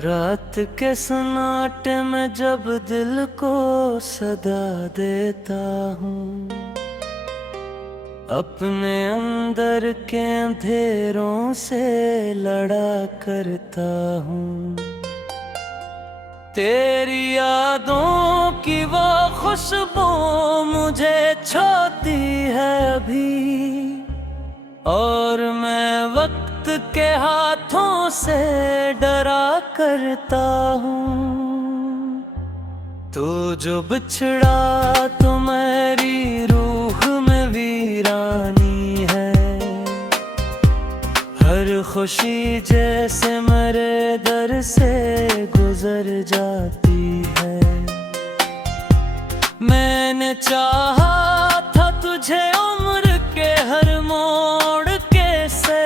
रात के सन्नाटे में जब दिल को सदा देता हूँ, अपने अंदर के अंधेरों से लड़ा करता हूँ। तेरी यादों की वो खुशबू मुझे छूती है अभी, और मैं वक्त के हाथों से डरा करता हूँ। तू जो बिछड़ा तो मेरी रूह में वीरानी है, हर खुशी जैसे मेरे दर से गुजर जाती है। मैंने चाहा था तुझे उम्र के हर मोड़ के से,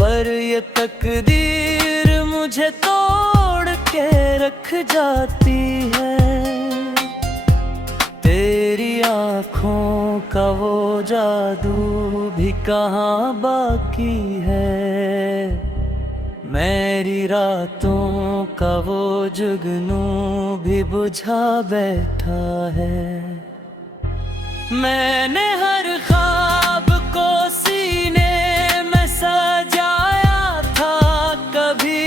पर ये तकदीर मुझे तोड़ के रख जाती है। तेरी आँखों का वो जादू भी कहाँ बाकी है, मेरी रातों का वो जुगनू भी बुझा बैठा है। मैंने हर ख्वाब को सीने में सजाया था कभी,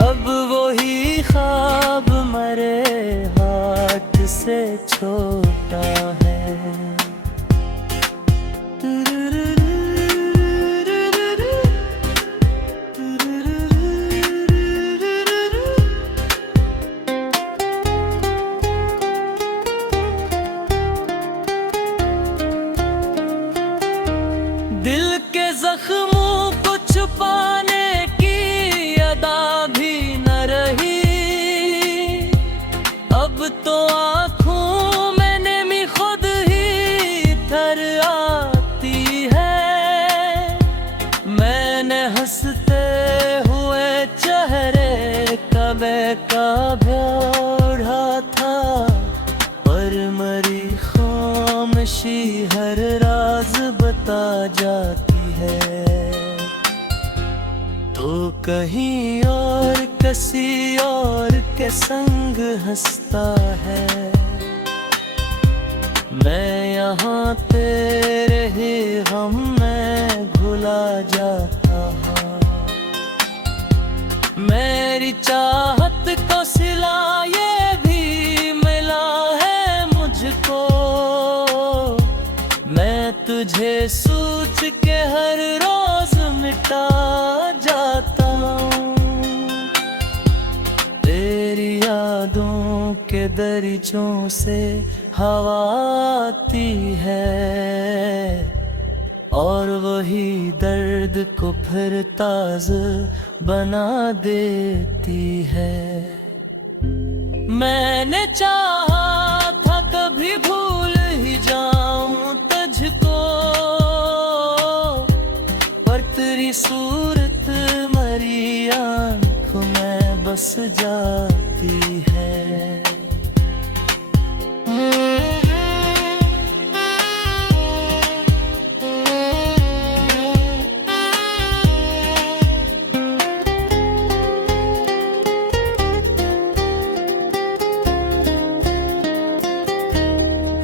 अब वही ख्वाब मरे हाथ से छोटा है। दिल के जख्मों को छुपाने की अदा भी न रही, अब तो आँखों में नमी खुद ही तर आती है। मैंने हंसते हुए चेहरे का बेकाबू ओढ़ा था, पर मरी खामोशी हर राज बता जाती है। तो कहीं और किसी और के संग हंसता है, मैं यहाँ तेरे ही गम में भुला जाता हूँ। मेरी चाहत को सिला ये भी मिला है मुझको, मैं तुझे सोच के हर रोज मिटा जाता हूँ। तेरी यादों के दरीचों से हवा आती है, और वही दर्द को फिर ताज़ा बना देती है। मैंने चाहा था कभी भूल ही जाऊं तुझको, पर तेरी सूरत मरी आँखों में बस जाती है।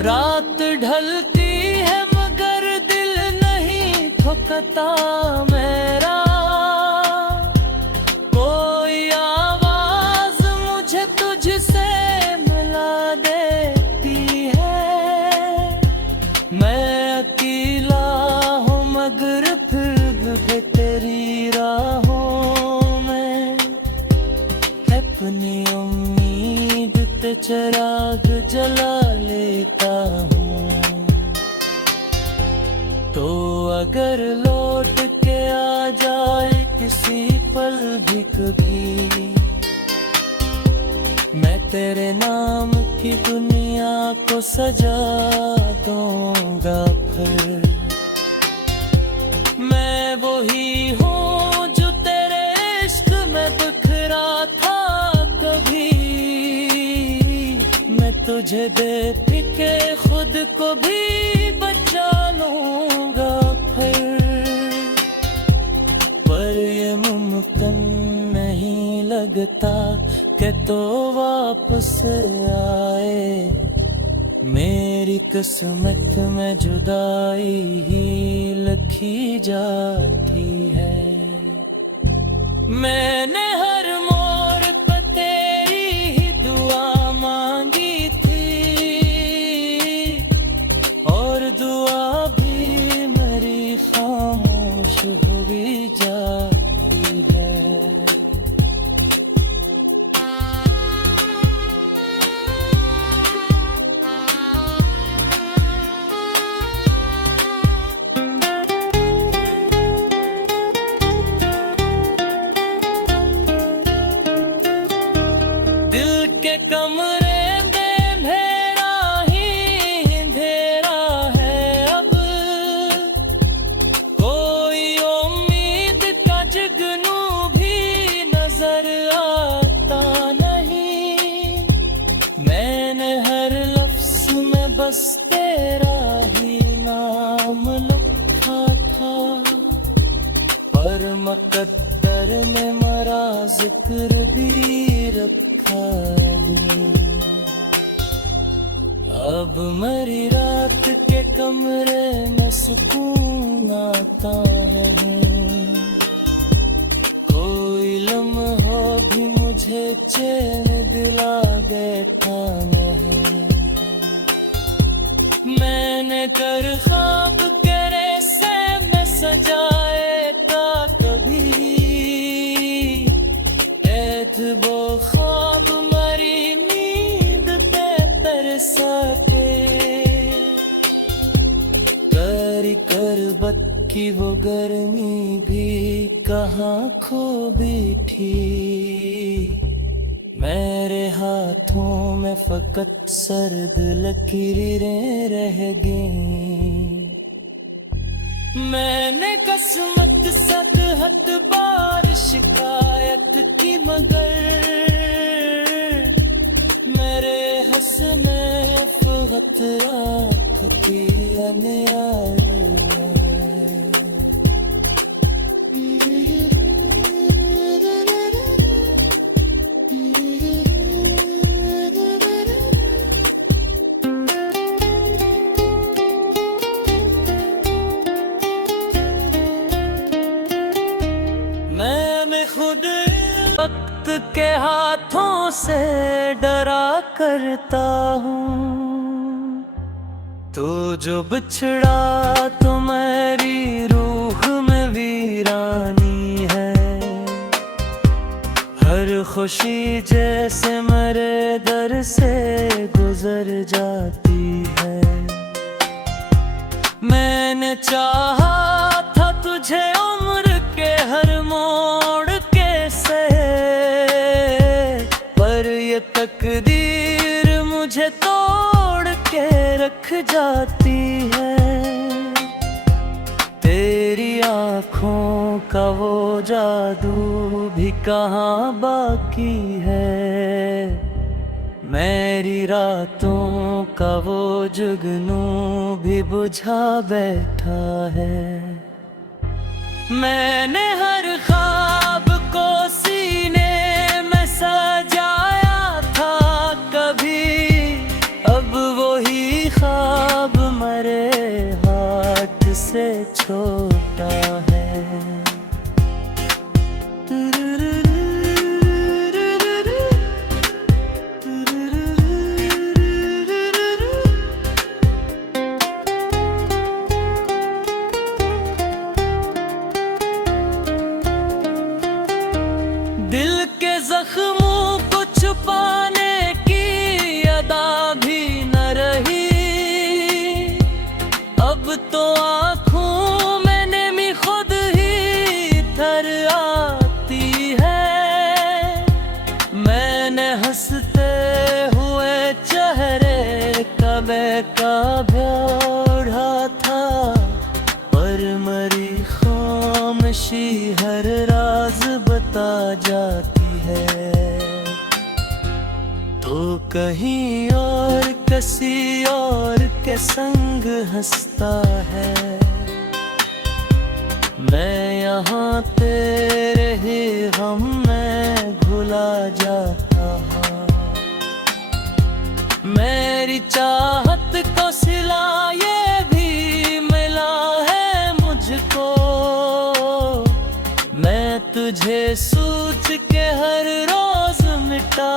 रात ढलती है मगर दिल नहीं थकता मेरा, कोई आवाज मुझे तुझसे मिला देती है। मैं अकेला हूँ मगर फिर भी तेरी राहों में अपनी उम्मीद ते चिराग जला लेता हूँ। तो अगर लौट के आ जाए किसी पल भी कभी, मैं तेरे नाम की दुनिया को सजा दूंगा फिर। मैं वही हूँ जो तेरे इश्क में बिखरा था कभी, मैं तुझे देख के खुद को भी बचा लूंगा फिर। पर ये मुमकिन लगता कि तो वापस आए। मेरी किस्मत में जुदाई ही लिखी जाती है। मैंने हर मोड़ पर तेरी ही दुआ मांगी थी, और दुआ भी मेरी खामोश हुई जाती है। दिल के कमरे में मेरा ही अंधेरा है अब, कोई उम्मीद का जुगनू भी नजर आता नहीं। मैंने हर लफ्ज में बस तेरा ही नाम लिखा था, पर मुकद्दर ने मेरा जिक्र भी रखा है। अब मेरी रात के कमरे में सुकून आता है, कोई लम्हा भी मुझे चैन दिला देता नहीं। मैंने कर ख्वाब करे से में सजाए था कभी, ऐद वो ख्वाब मरी नींद पे तरसते। करी करबत की वो गर्मी भी कहाँ खो बैठी, मेरे हाथों में फकत सर्द लकीरें रह गईं। मैंने किस्मत सतहत बार शिकायत की, मगर मेरे हंस में फकत राख पिया मैं खुद वक्त के हाथों से डरा करता हूँ। तू जो बिछड़ा तो मेरी रूह में वीरानी है, हर खुशी जैसे मेरे दर से गुजर जाती है। मैंने चाहा था तुझे उम्र के हर मोड़ के से, पर ये तकदीर मुझे तोड़ के रख जाती है। तेरी आँखों का वो जादू भी कहाँ बाकी है, मेरी रातों का वो जुगनू भी बुझा बैठा है। मैंने हर ख्वाब को सीने में सजाया था कभी, अब वही ख्वाब मेरे हाथ से छोटा है। दिल के जख्मों को छुपाने की अदा भी न रही, अब तो आँखों में नमी खुद ही थर आती है। मैंने हंसते हुए चेहरे का बेकाबू ओढ़ा था, पर मरी खामोशी हर राज बता जाती है। तो कहीं और किसी और के संग हंसता है, मैं यहाँ तेरे ही गम में घुल भुला जाता। मेरी चाहत को सिला ये भी मिला है मुझको, मैं तुझे सोच के हर रोज मिटा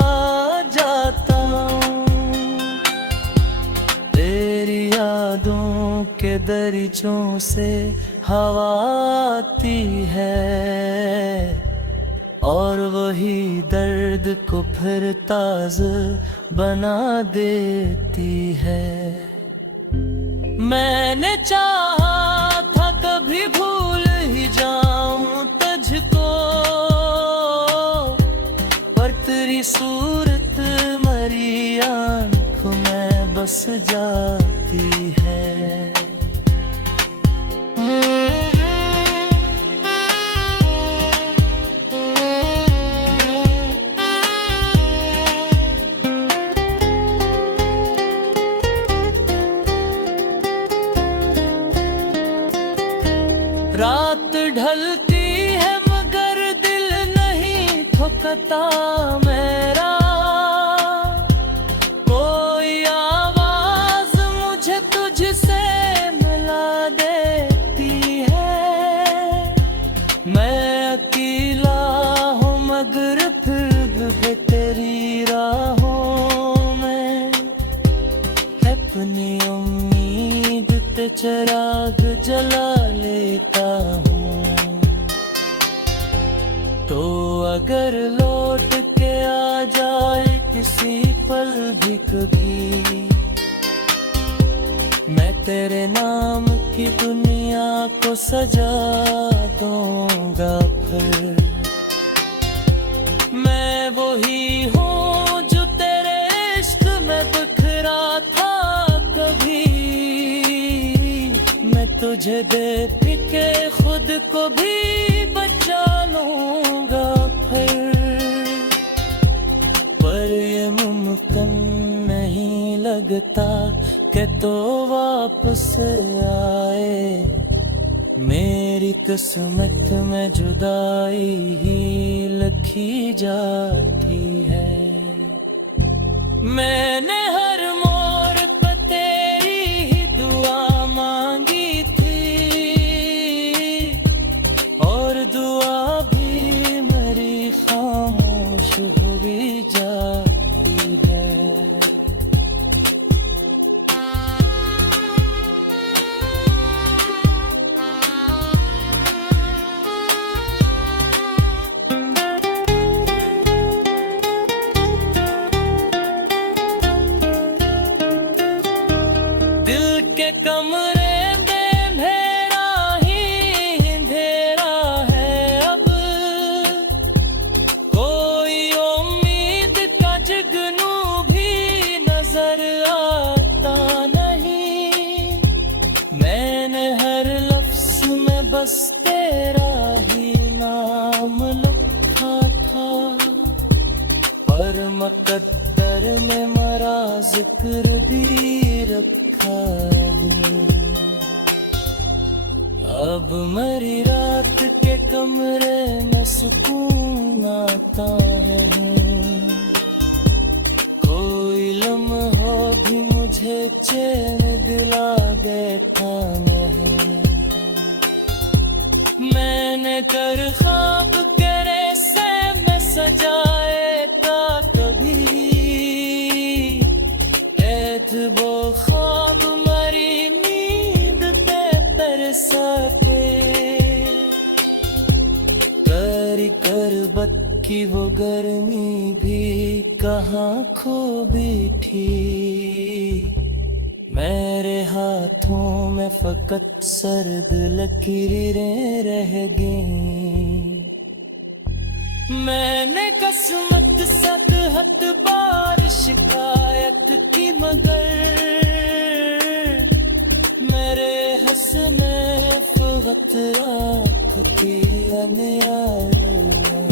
जाता हूँ। तेरी यादों के दरीचों से हवा आती है, और वही दर्द को फिर ताज़ा बना देती है। मैंने चाहा था कभी भूल ही जाऊं तुझको, पर तेरी सूरत मरी आँखों में बस जाती है। रात ढलती है मगर दिल नहीं थकता मेरा, कोई आवाज मुझे तुझसे मिला देती है। मैं अकेला हूँ मगर फिर भी तेरी राहों में अपनी उम्मीद ते चिराग जला लेता हूँ। तो अगर लौट के आ जाए किसी पल भी कभी, मैं तेरे नाम की दुनिया को सजा दूंगा। फिर मैं वही हूँ जो तेरे इश्क में बिखरा था कभी, मैं तुझे देख के खुद को भी बचा लूंगा फिर। पर ये मुमकिन नहीं लगता कि तो वापस आए, मेरी किस्मत में जुदाई ही लिखी जाती है। मैंने हर मोड़ पे तेरी ही दुआ मांगी थी, और दुआ भी मेरी खामोश हुई जाती है। के कमरे में अंधेरा ही अंधेरा है अब, कोई उम्मीद का जुगनू भी नजर आता नहीं। मैंने हर लफ्ज में बस तेरा ही नाम लिखा था, पर मुकद्दर ने मेरा जिक्र भी रखा। अब मरी रात के कमरे में सुकून आता है, कोई लम्हा भी मुझे चैन दिला बैठा नहीं। मैंने कर ख्वाब करे से में सजाए का कभी, ऐद वो ख्वाब मरी नींद ते तरसते। करी करबत की वो गर्मी भी कहाँ खो बैठी, मेरे हाथों में फकत सर्द लकीरें रह गईं। मैंने किस्मत सतहत बार शिकायत की मगर, मेरे हंस में फगत राख की अनियार में।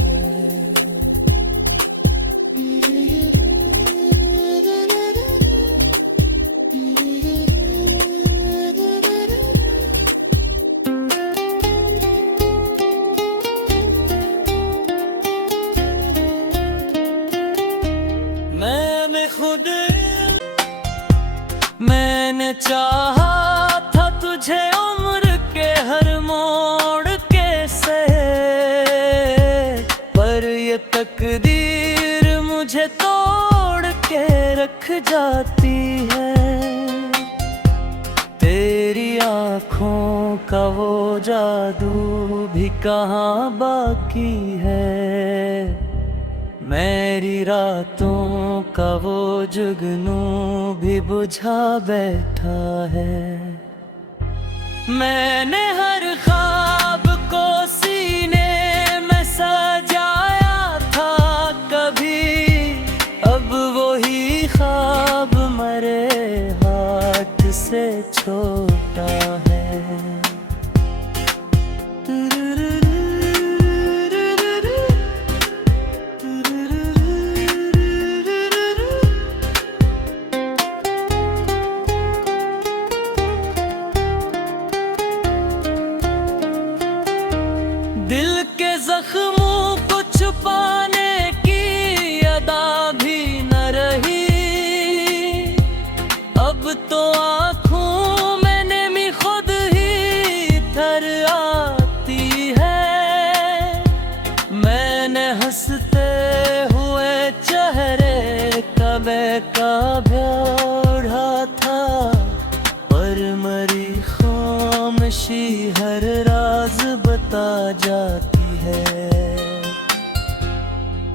जाती है। तेरी आँखों का वो जादू भी कहाँ बाकी है। मेरी रातों का वो जुगनू भी बुझा बैठा है। मैंने हर ख्वाब को सीने में सजाया था कभी, अब वही ख्वाब मरे हाथ से छोटा है। दिल के जख्मों को छुपाने की अदा भी न रही, अब तो आँखों में नमी खुद ही थर आती है। मैंने हंसते हुए चेहरे का बेकाबू ओढ़ा था, पर मरी खामोशी हर राज बता जाती है।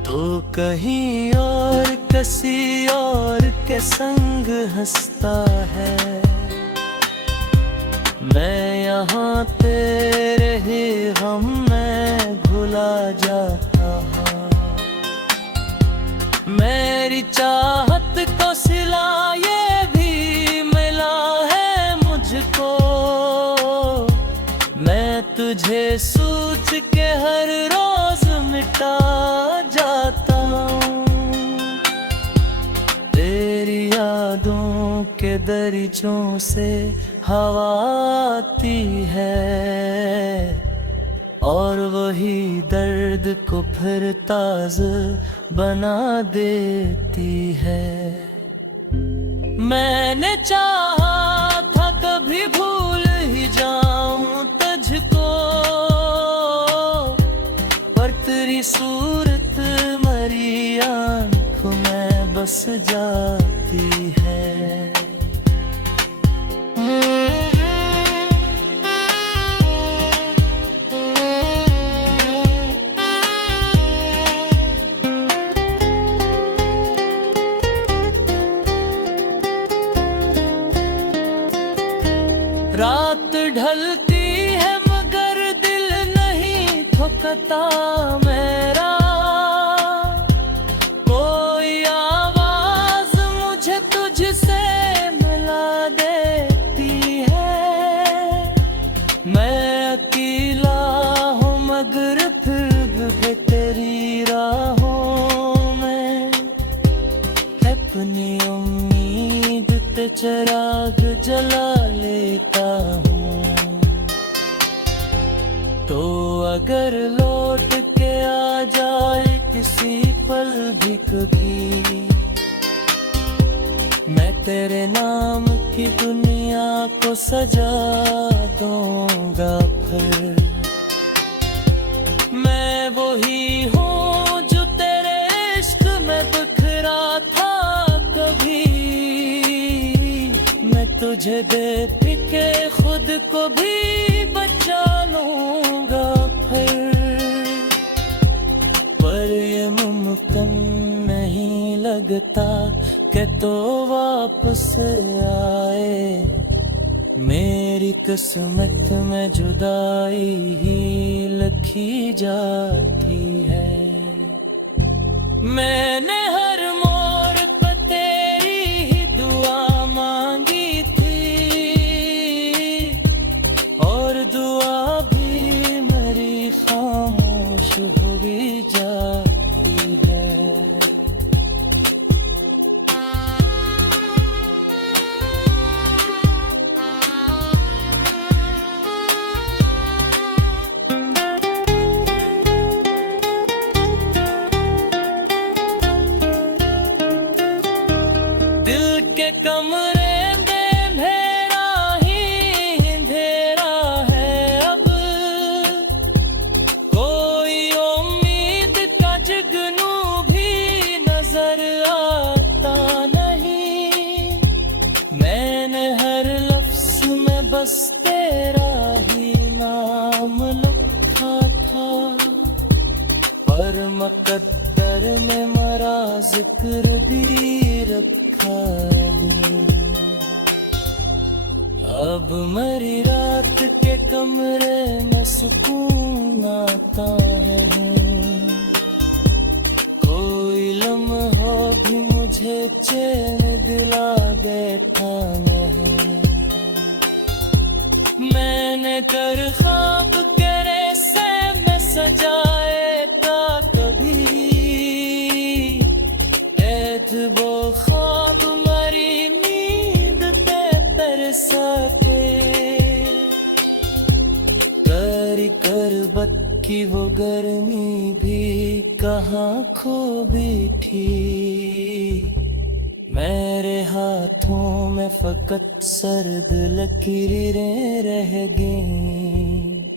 तो कहीं और किसी और के संग हंसता है, मैं यहाँ तेरे ही गम में भुला जाता हूँ। मेरी चाहत को सिला ये भी मिला है मुझको, मैं तुझे सोच के हर रोज मिटा जाता हूँ। तेरी यादों के दरिचों से हवा आती है, और वही दर्द को फिर ताज़ा बना देती है। मैंने चाहा था कभी भूल ही जाऊं तुझको, पर तेरी सूरत मरी आँखों में बस जाती है। रात ढलती है मगर दिल नहीं थकता मेरा, कोई आवाज मुझे तुझसे मिला देती है। मैं अकेला हूँ मगर फिर भी तेरी राहों में अपनी उम्मीद ते चिराग जला लेता हूँ। तो अगर लौट के आ जाए किसी पल भी कभी, मैं तेरे नाम की दुनिया को सजा दूंगा फिर। मैं वही हूँ जो तेरे इश्क में बिखरा था कभी, मैं तुझे देख के खुद को भी बचा लूंगा फिर। पर ये मुमकिन नहीं लगता कि तो वापस आए, मेरी किस्मत में जुदाई ही लिखी जाती है। मैंने हर मोड़ पर तेरी ही दुआ मांगी थी, और दुआ भी मेरी खामोश हुई जाती है। में बस तेरा ही नाम लिखा था, पर मुकद्दर ने मेरा जिक्र भी रखा है। अब मेरी रात के कमरे में सुकून आता है, कोई लम्हा भी मुझे चैन दिला बैठा है। मैंने कर ख्वाब के रेसे में सजाए था कभी, ऐद वो ख्वाब मरी नींद पे तरसके, करी करबत की वो गर्मी भी कहाँ खो बैठी। मेरे हाथों में फकत सर्द लकीरें रह गईं।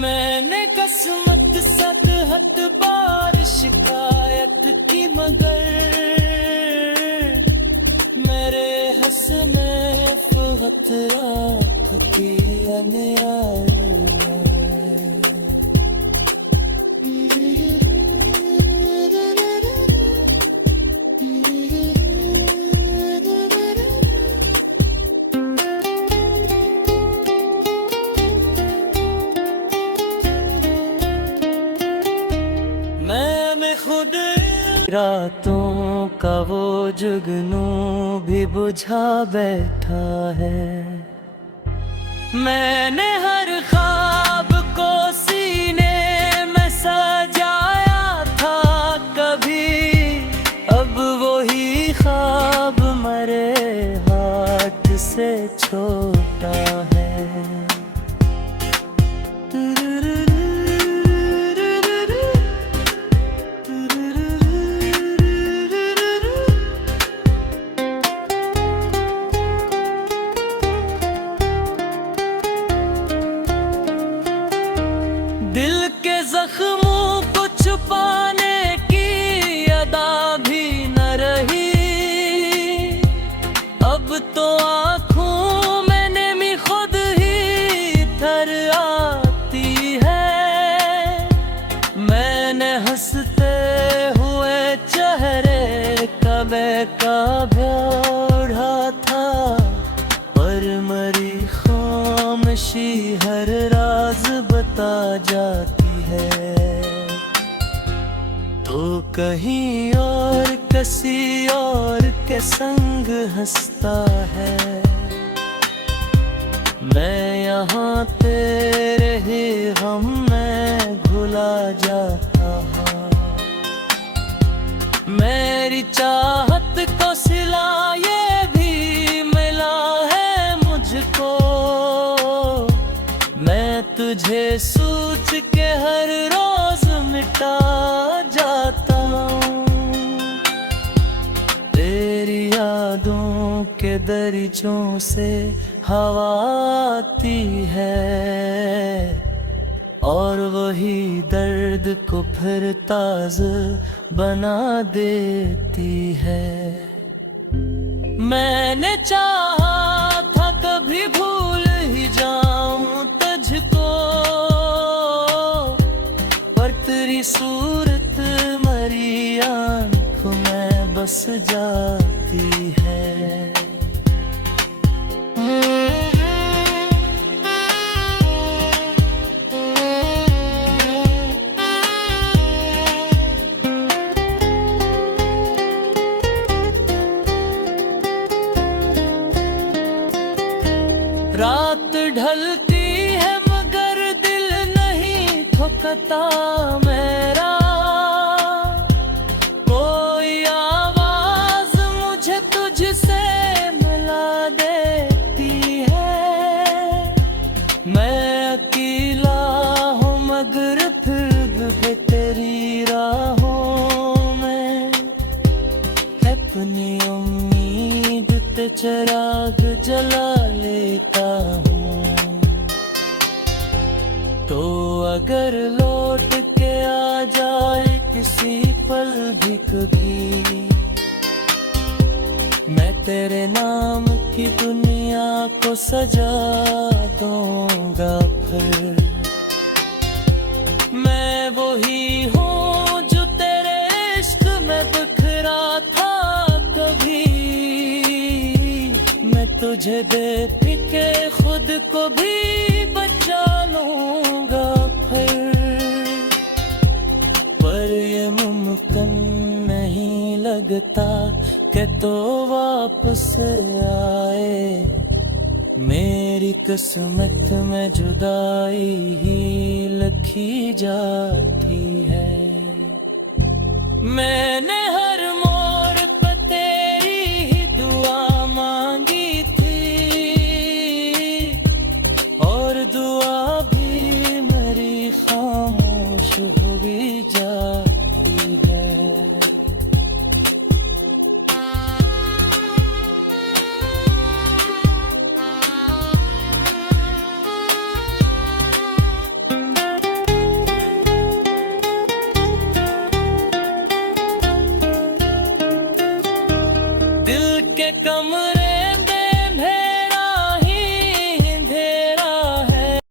मैंने किस्मत सद हद बार शिकायत की, मगर मेरे हंस में फकत राख की अनियार में। मैं खुद रातों का वो जुगनू भी बुझा बैठा है। मैंने हर ख्वाब को सीने में सजाया था कभी, अब वही ख्वाब मरे हाथ से छोटा है। दिल के जख्मों को छुपाने की अदा भी न रही, अब तो आँखों में नमी खुद ही थर आती है। मैंने हंसते हुए चेहरे का बेकाबू ओढ़ा था, पर मरी खामोशी हर राज बता जाती है। तो कहीं और किसी और के संग हंसता है, मैं यहाँ तेरे ही गम में घुला जाता हूँ। मेरी चाहत को सिला ये भी मिला है मुझको, मैं तुझे सोच के हर रोज मिटा जाता हूँ। तेरी यादों के दरीचों से हवा आती है, और वही दर्द को फिर ताज़ा बना देती है। मैंने चाहा था कभी भूल ही जाऊं तुझको, पर तेरी सूरत मरी आँखों में बस जाती है। रात ढलती है मगर दिल नहीं थकता मेरा, कोई आवाज मुझे तुझसे मिला देती है। मैं अकेला हूँ मगर फिर भी तेरी राहों में अपनी उम्मीद ते चिराग जला लेता हूँ। तो अगर लौट के आ जाए किसी पल भी कभी, मैं तेरे नाम की दुनिया को सजा दूंगा फिर। मैं वही हूँ जो तेरे इश्क में बिखरा था कभी, मैं तुझे दे के खुद को भी बचा लूंगा फिर। पर ये मुमकिन नहीं लगता कि तो वापस आए, मेरी किस्मत में जुदाई ही लिखी जाती है। मैंने